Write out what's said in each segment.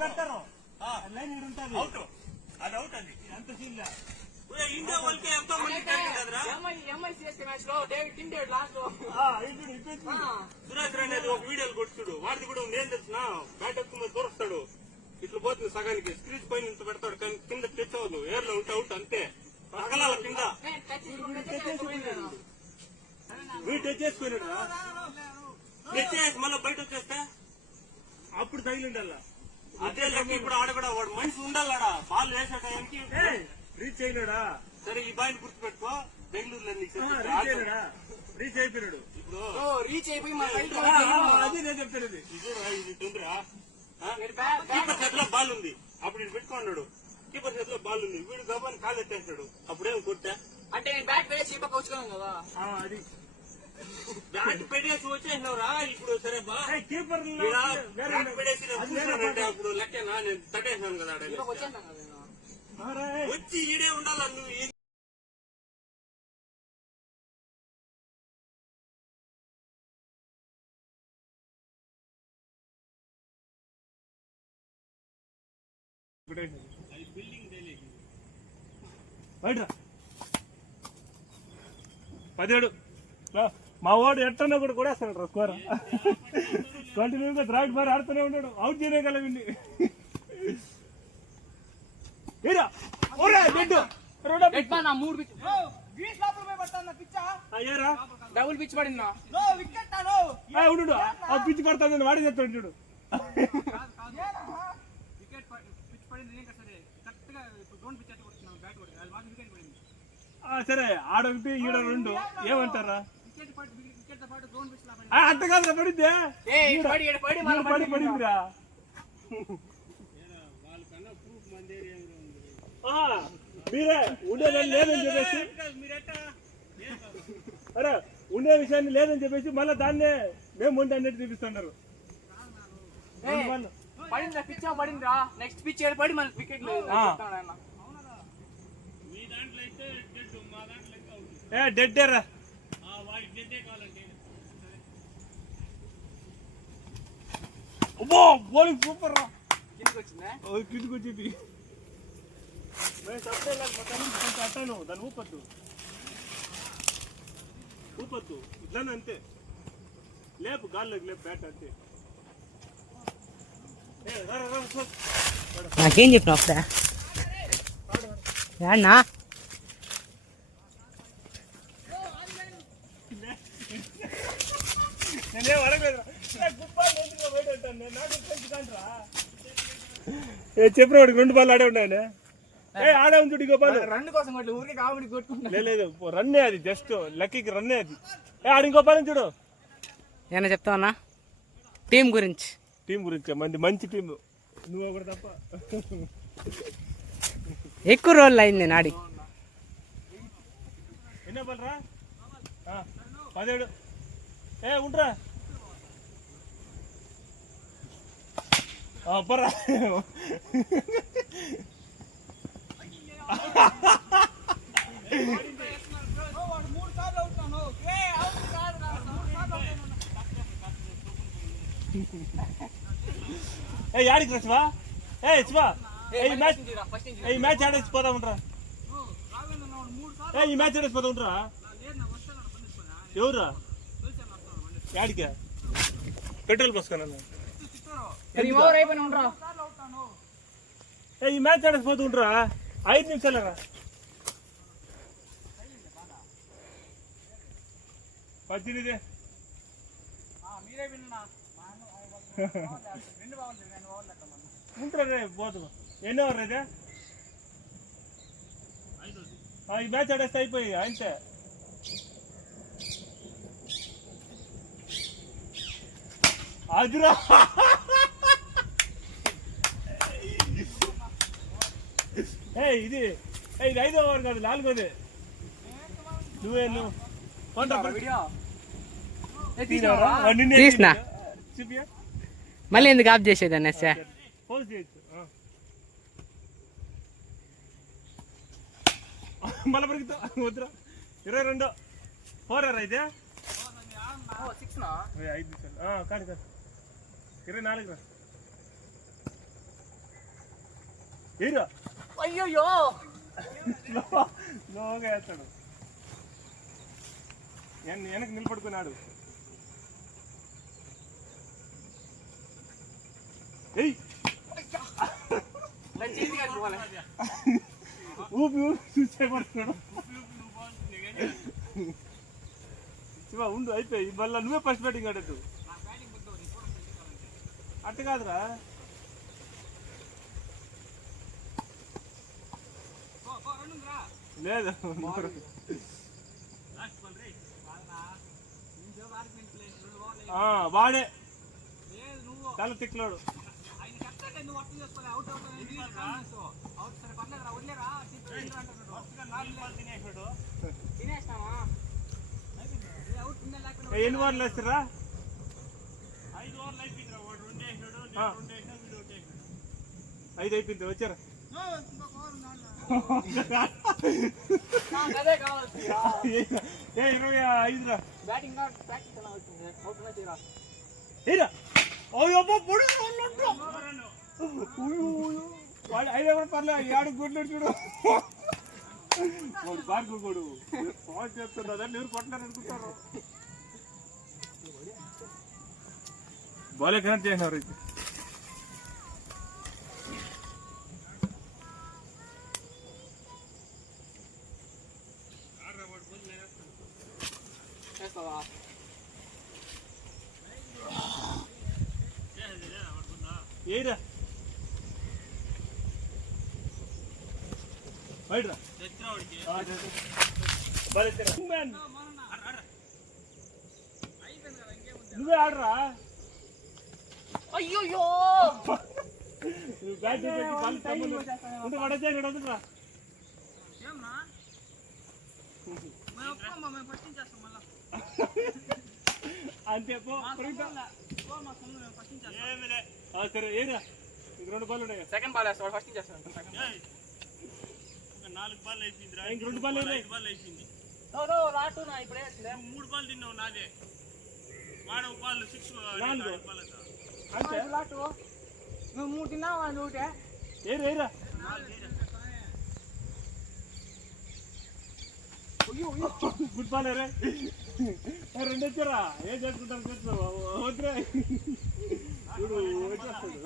పెడతారు లైన్ ఉంటుంది అది అవుట్ అది అంత సీన్ ఇండియా వాళ్ళకి ఎంతో మంది మ్యాచ్ లో లాస్ట్ సురేష్ రెడ్డి అనేది ఒక వీడియోలు కొట్టుడు వాడిది కూడా ఏం తెలిసిన బ్యాట్ ఎక్కువ దూరస్తాడు ఇట్లా పోతుంది సగానికి స్క్రీజ్ పైన ఇంత పెడతాడు కానీ కింద టచ్ అవ్వదు ఎయిర్ లో ఉంటే అవుట్ అంతే పగలాల కింద వీడు టచ్ చేసుకున్నాడు టచ్ చేసి మళ్ళీ బయట వచ్చేస్తే అప్పుడు తగిలిండాల అదే లెక్క ఇప్పుడు ఆడ కూడా వాడు మనిషి ఉండాలడా బాల్ వేసే టైంకి రీచ్ అయినాడా సరే ఈ బాయిని గుర్తుపెట్టుకో బెంగళూరులో రీచ్ అయిపోయినాడు ఇప్పుడు రీచ్ అయిపోయి అదే నేను చెప్తాను ఇది తొందర కీపర్ చేతిలో బాల్ ఉంది అప్పుడు ఇది పెట్టుకున్నాడు కీపర్ చేతిలో బాల్ ఉంది వీడు గబాన్ని కాలెట్టేస్తాడు అప్పుడేమో కొట్టా అంటే నేను బ్యాట్ పెట్టేసి వచ్చుకున్నాను కదా అది బ్యాట్ పెట్టేసి వచ్చేసినవరా ఇప్పుడు సరే కీపర్ పెట్టేసి అప్పుడు లెక్కనా నేను తట్టేసినాను కదా వచ్చి ఈడే ఉండాలా నువ్వు బయట 17 మా వాడు ఎట్టన్నా కూడా కొడేస్తాడు స్కోర్ కంటిన్యూగా థర్డ్ బార్ ఆడుతూనే ఉన్నాడు అవుట్ చేయగలవండి డబుల్ పిచ్ పడిందా పిచ్ పడుతుంది వాడి చెప్తాడు చూడు సరే ఆడొకటి ఈడ 2 ఏమంటారా అంత కాదు పడిందే పడిందిరా మీరే ఉండేదాన్ని లేదని చెప్పేసి అరే ఉండే విషయాన్ని లేదని చెప్పేసి మళ్ళీ దాన్నే మేము ఉండే అన్నట్టు చూపిస్తున్నారు పడిందిరా నెక్స్ట్ పిచ్ పడి మన వికెట్ డెడ్డేరా బౌలింగ్ సూపర్ రా కిందికి వచ్చింది అట్టాను దాన్ని ఊపద్దు ఇట్లానే అంతే లేపు గాల్లోకి లేపు బ్యాట్ అంతే నాకేం చెప్పిన ఒకసారి అన్నా నేనేం అడగలేదు చెప్పిన వాడికి 2 బాల్ ఆడే ఉన్నాయని ఆడే ఉంది ఇంకో బాల్ రన్ కోసం ఊరికి కామెడీ కొట్టుకుంటా లేదు రన్నే అది జస్ట్ లక్కీకి రన్నే అది ఆడ ఇంకో బాల్ చూడు ఏమన్నా చెప్తావన్నా టీం గురించి మంచి టీం నువ్వు ఒకటి తప్ప ఎక్కువ రోజులు అయింది నాడి ఎన్నో బాల్ రా 17 ఉండరా పర్రా యాడికి శివా శివా ఈ మ్యాచ్ ఆడేసి పోతా ఉంటారా ఈ మ్యాచ్ ఆడేసి పోతా ఉంటారా ఎవరురా యాడికా పెట్రోల్ పోసుకున్నా ఈ మ్యాచ్ ఆడేసి పోతూ ఉంటారా 5 నిమిషాలరా 18 ఉంటారా పోతు ఎన్ని ఓవర్ అయితే ఈ మ్యాచ్ ఆడేస్తే అయిపోయి అంతే అదిరా ఇది 5వ ఓవర్ కాదు 4వది నువ్వు తీసిన మళ్ళీ ఎందుకు ఆఫ్ చేసేది అన్నయ్య మళ్ళీ పరిగెత్తా వద్దురా 22 4 అయితే 5 నిమిషాలు కాదు 24 రా హీరో అయ్యో లోగా వేస్తాడు. వెనక్కి నిలబడుకున్నాడు. ఏయ్ ఊపి చూసే పడుతున్నాడు. శివ ఉండు అయిపోయి మళ్ళీ నువ్వే ఫస్ట్ బ్యాటింగ్ ఆడద్దు. అట్ట కాదురా. లేదు వాడే చాలా తిక్కలాడు. ఎన్ని ఓవర్లు వేస్తారా? 5 అయిపోయింది. వచ్చారా? అదే కావాలి 25 రా. బ్యాటింగ్ ప్రాక్టీస్ ఎలా అవుతుంది అవుతున్నా తీరా వాడు 5 ఎవరు పర్లేదు. ఏడు కొట్టాడు చూడు. వాడు బాగుకోడు ఫోన్ చేస్తున్నారు. అదే మీరు కొట్టినారు అనుకుంటారు. బాలే కనెక్ట్ చేసినారు. అయితే ఏరా బయటరా నువ్వే ఆడరా. అయ్యో నువ్వు బ్యాట్ ఉంటే పడేసాడు వదులురా. అంతే పో. సరే ఏరా ఇంక 2 బాల్ ఉన్నాయి. సెకండ్ బాల్ వేస్తాడు ఫస్ట్ చేస్తాడు 4 బాల్ అయిపోయింది. ఇంక 2 బాల్ అయిపోయింది. రాటు నా ఇప్పుడే 3 బాల్ తిన్నావు. నాదే వాడు 1 బాల్ 6 అంతే రాటు. నువ్వు 3 తిన్నావా? నువ్వుటే ఏరా గుడ్ బాల్ రే. 2 వచ్చారా? ఏం చేసుకుంటారు వద్దురా. చూడు వచ్చేస్తాడు.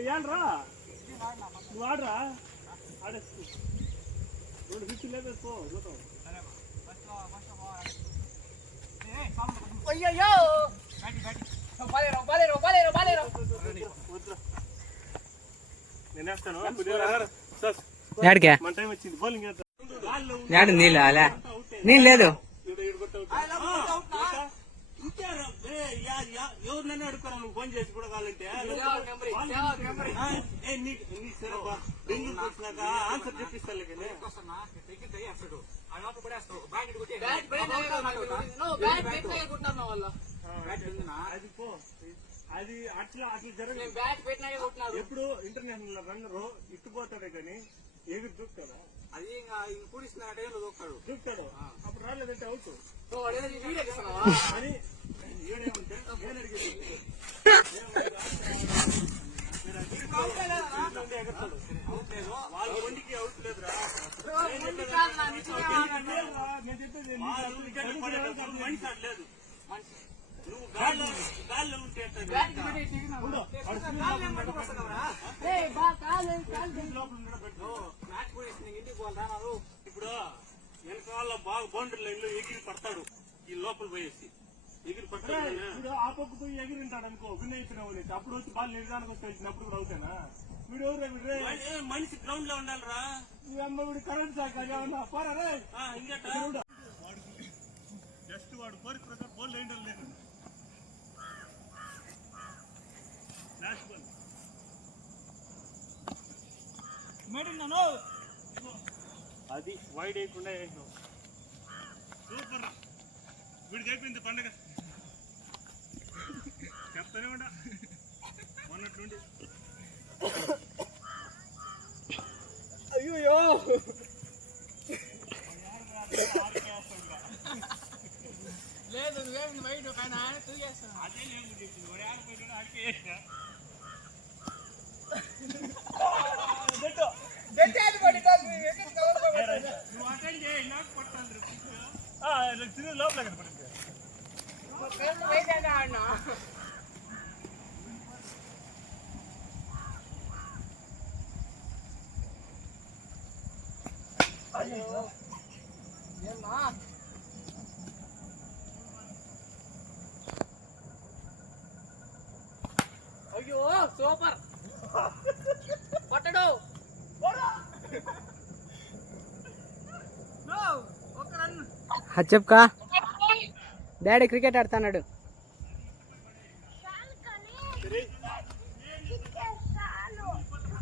ఏళ్ళరా నువ్వు ఆడరా. ఆడేస్తూ 2 ఫిఫ్టీ లేదు పో. అయ్యో నేను వేస్తాను. యాడికే మన టైం వచ్చింది. బౌలింగ్ యాడు నీళ్ళు అలా నీళ్ళు లేదు. ఎవరినైనా అడుగుతారా నువ్వు ఫోన్ చేసి కూడా కావాలంటే. బెంగళూరు వచ్చినాక ఆన్సర్ చెప్పిస్తాను. అది పో. అది అట్లా జరగదు. ఎప్పుడు ఇంటర్నేషనల్ రన్నరు ఇట్టుపోతాడే కానీ ఎగురు దూకుతాడా? అది కూడిస్తున్న టైంలో దూకుతాడు. అప్పుడు రాలేదంటే అవుట్ అని ఏడేమంటే నేను అడిగేది. వాళ్ళ ఒంటికి అవుట్ లేదురా. నేను చెప్పేది మనిషి అట్లేదు. నువ్వు గాల్లో ఉంటే ఇప్పుడు వెనకాల బాగా బౌండరీ లైన్ లో ఎగిరి పడతాడు. ఈ లోపల పోయేసి ఎగిరి పడతాడు. ఇప్పుడు ఆ పక్క పోయి ఎగిరి ఉంటాడు అనుకో. విన్ అయిపోయినావు. అప్పుడు వచ్చి బాల్ నిర్ధానికి వచ్చినప్పుడు కూడా అవుతానా? వీడు ఎవరు మనిషి గ్రౌండ్ లో ఉండాలిరా. వీడు కరెంట్ సార్ పోరా ఇంకేట జస్ట్ వాడు కోరిక ప్రకారం బోల్ వేయడం లేదు. లాస్ట్ బాల్ అది వైడ్ వేయకుండా వేసినావు. సూపర్ రా. వీడికి అయిపోయింది పండుగ. చెప్తానే ఉండా మొన్నట్లుండి. అయ్యో లేదు నువ్వేమి బయట పైన తిరిగేస్తాను. అదే లేదు చెప్పింది. వాడు ఆడిపోయినా ఆడికి వేసిన లోపల కదా పడింది. ఏమ్మా అయ్యో సూపర్ పట్టడు ఒక రన్ అది చెప్పుకా డాడీ క్రికెట్ ఆడుతున్నాడు.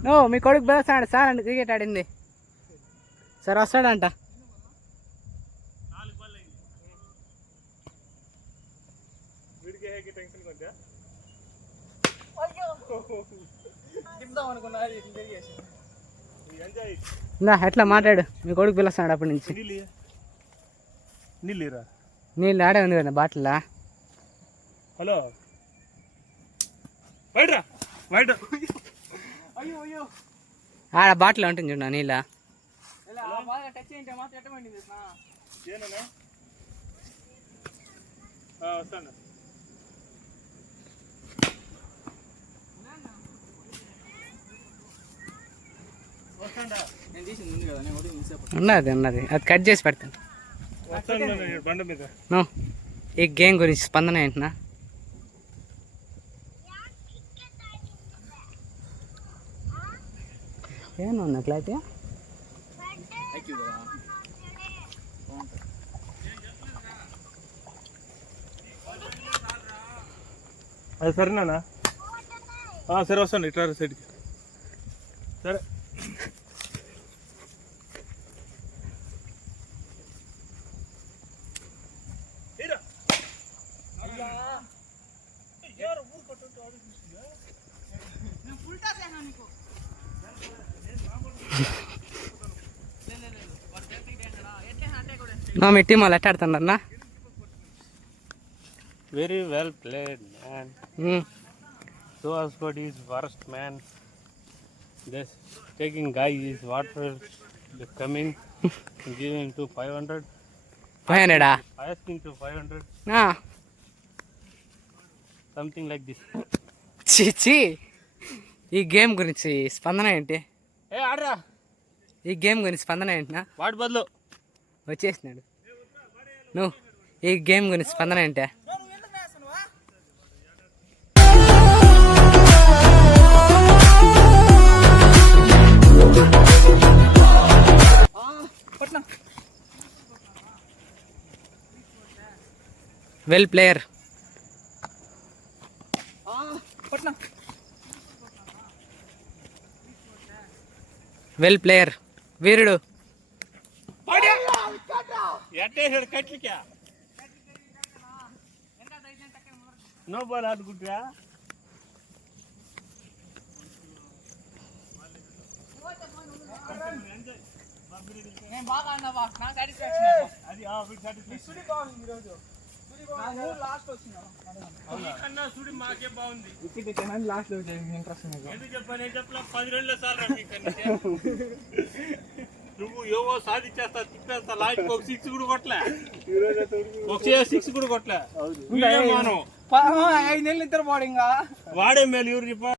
నో మీ కొడుకు బెస్తాడు సార్ అండి క్రికెట్ ఆడింది సార్ వస్తాడంట. తిప్పుదాం అనుకున్నది జరిగేసి నా ఎట్లా మాట్లాడు మీ కొడుకు పిలుస్తున్నాడు అప్పటి నుంచి. నీళ్ళిరా. నీళ్ళు ఆడే ఉంది కదా బాటిల్లా. హలో బయట బయట అయ్యో అయ్యో ఆడ బాటిల్ ఉంటుంది చూడ నీళ్ళ. ఇలా బాగా టచ్ అయింటే మాత్రం ఎట్టమండి ఏనా వస్తాను. వస్తాడా నేను తీసింది ఉంది కదా నేను ఒకటి మిస్ అయిపోతాను. ఉన్నది అది కట్ చేసి పెడతాను. వస్తాను బండ మీద. నో ఈ గేమ్ గురించి స్పందన ఏంటన్నా? ఏమన్నా క్లారిటీ థ్యాంక్ యూ కదా అది సరేనా? సరే వస్తాను ఇట్లా సైడ్కి. సరే నేను ఫుల్ టాస్ అయినా నీకు వాడు టెక్నిక్ ఏంటరా ఎట్లా అంటే కూడా నా మీ టీం వాళ్ళు ఎట్ట ఆడుతున్నారన్నా? Very well played man. Suas squad is worst man. This taking guy is what will be coming. Give him to 500. 500 Asking to 500. Something like this. చిచి ఈ గేమ్ గురించి స్పందన ఏంటి? ఏ ఆడరా. ఈ గేమ్ గురించి స్పందన ఏంటినా? వాడి బదులు వచ్చేసినాడు. నువ్వు ఈ గేమ్ గురించి స్పందన ఏంటే? నువ్వు ఎందుకు వేస్తున్నావా పట్నా వెల్ ప్లేయర్. పట్నా వెల్ ప్లేయర్ వీరుడు. ఎట్టేసాడు కట్లికా. నో బాల్ ఆడుకుంటా. నేను బాగా ఆడినావా నా సాటిస్ఫాక్షన్ అది సుడి బాగుంది ఈరోజు లాస్ట్ వచ్చిన కన్నా చూడి మాకే బాగుంది. వికెట్ లాస్ట్ ఇంట్రెస్ట్ ఎందుకు చెప్పాను చెప్పలా 10 రన్ల సార్ మీకన్నా. నువ్వు ఏవో సాధించేస్తా తిప్పేస్తా లాస్ట్ ఒక 6 కూడా కొట్టలే. ఒక 6 కూడా కొట్టలే. 5 నెలలు ఇద్దరు బౌలింగ్ వాడే మేలు ఎవరు చెప్ప